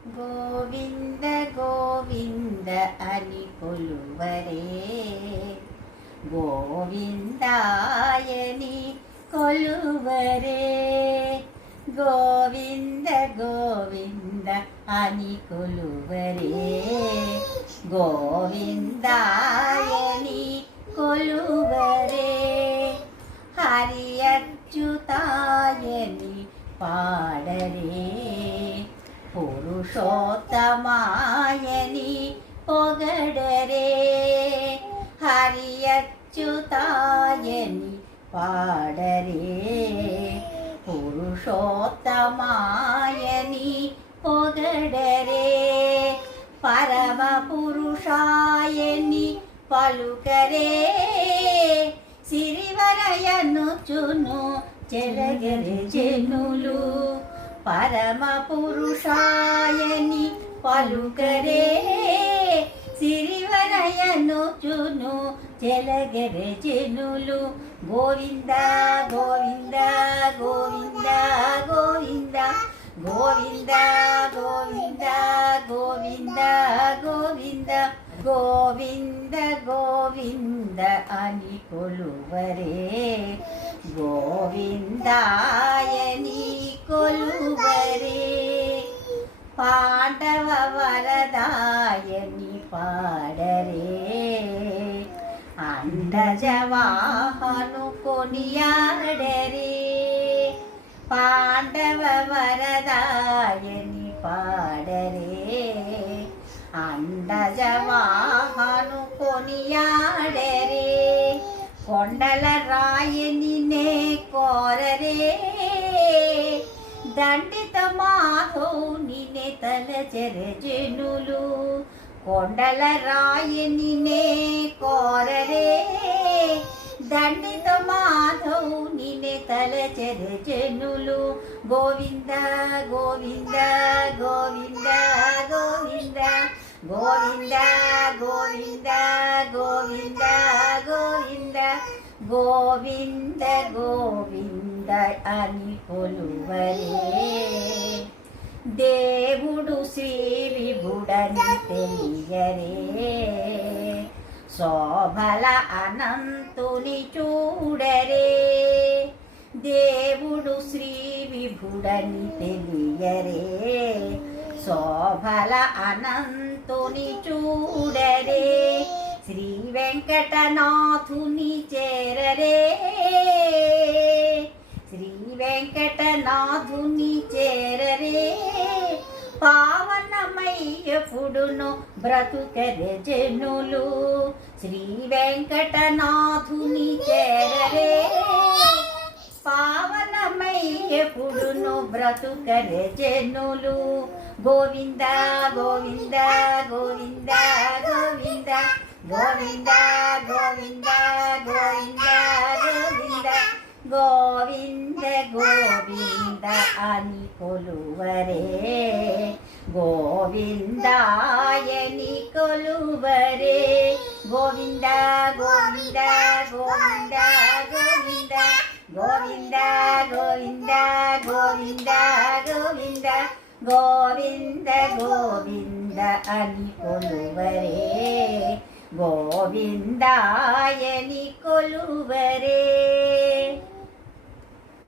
గోవింద గోవింద అని కొలువరే, గోవిందాయని కొలువరే. గోవింద గోవింద అని కొలువరే, గోవిందాయని కొలువరే. హరి అచ్యుతాయని పాడరే, పురుషోత్తమాయని పొగడరే. హరి అచ్యుతాయని పాడరే, పురుషోత్తమాయని పొగడరే. పరమ పురుషాయని పలుకరే, సిరివరయనుచును చెలగరే జనులు. పరమ పురుషాయని పలుకరే, సిరివరయనుచును చెలగరే జనులు. గోవింద గోవింద గోవింద గోవింద గోవింద గోవింద గోవింద గోవింద. గోవింద గోవింద అని కొలువరే, గోవిందాయని కొలువరే. పాండవ వరదాయని పాడరే, అండజవాహను కొనియాడరే. పాండవ వరదాయని పాడరే, అండజవాహను కొనియాడరే. కొండల రాయని నే కోరరే, దండిత మాధవుని నే తలచెరే జనులు. కొండల రాయని నే కోరరే, దండిత మాధవుని నే తలచెరే జనులు. గోవింద గోవింద గోవింద గోవింద గోవింద గోవింద గోవింద గోవింద. గోవింద గోవింద అని కొలువరే, దేవుడు శ్రీ విభుడని తెలియరే. శోభల అనంతుని చూడరే, దేవుడు శ్రీ విభుడని తెలియరే. శోభల అనంతుని చూడరే, శ్రీ వెంకటనాథుని చేరరే. శ్రీ వెంకటనాథుని చేరరే, పావనమయ్యపుడును బ్రతుకరే జనులు. శ్రీ వెంకటనాథుని చేరరే, పావనమయ్యపుడును బ్రతుకరే జనులు. గోవింద గోవింద గోవింద గోవింద గోవింద గోవింద గోవింద గోవింద. గోవింద గోవింద అని కొలువరే, గోవిందాయని కొలువరే. గోవింద గోవింద గోవింద గోవింద గోవింద గోవింద గోవింద గోవింద. గోవింద గోవింద అని కొలువరే, గోవిందాయని కొలువరే.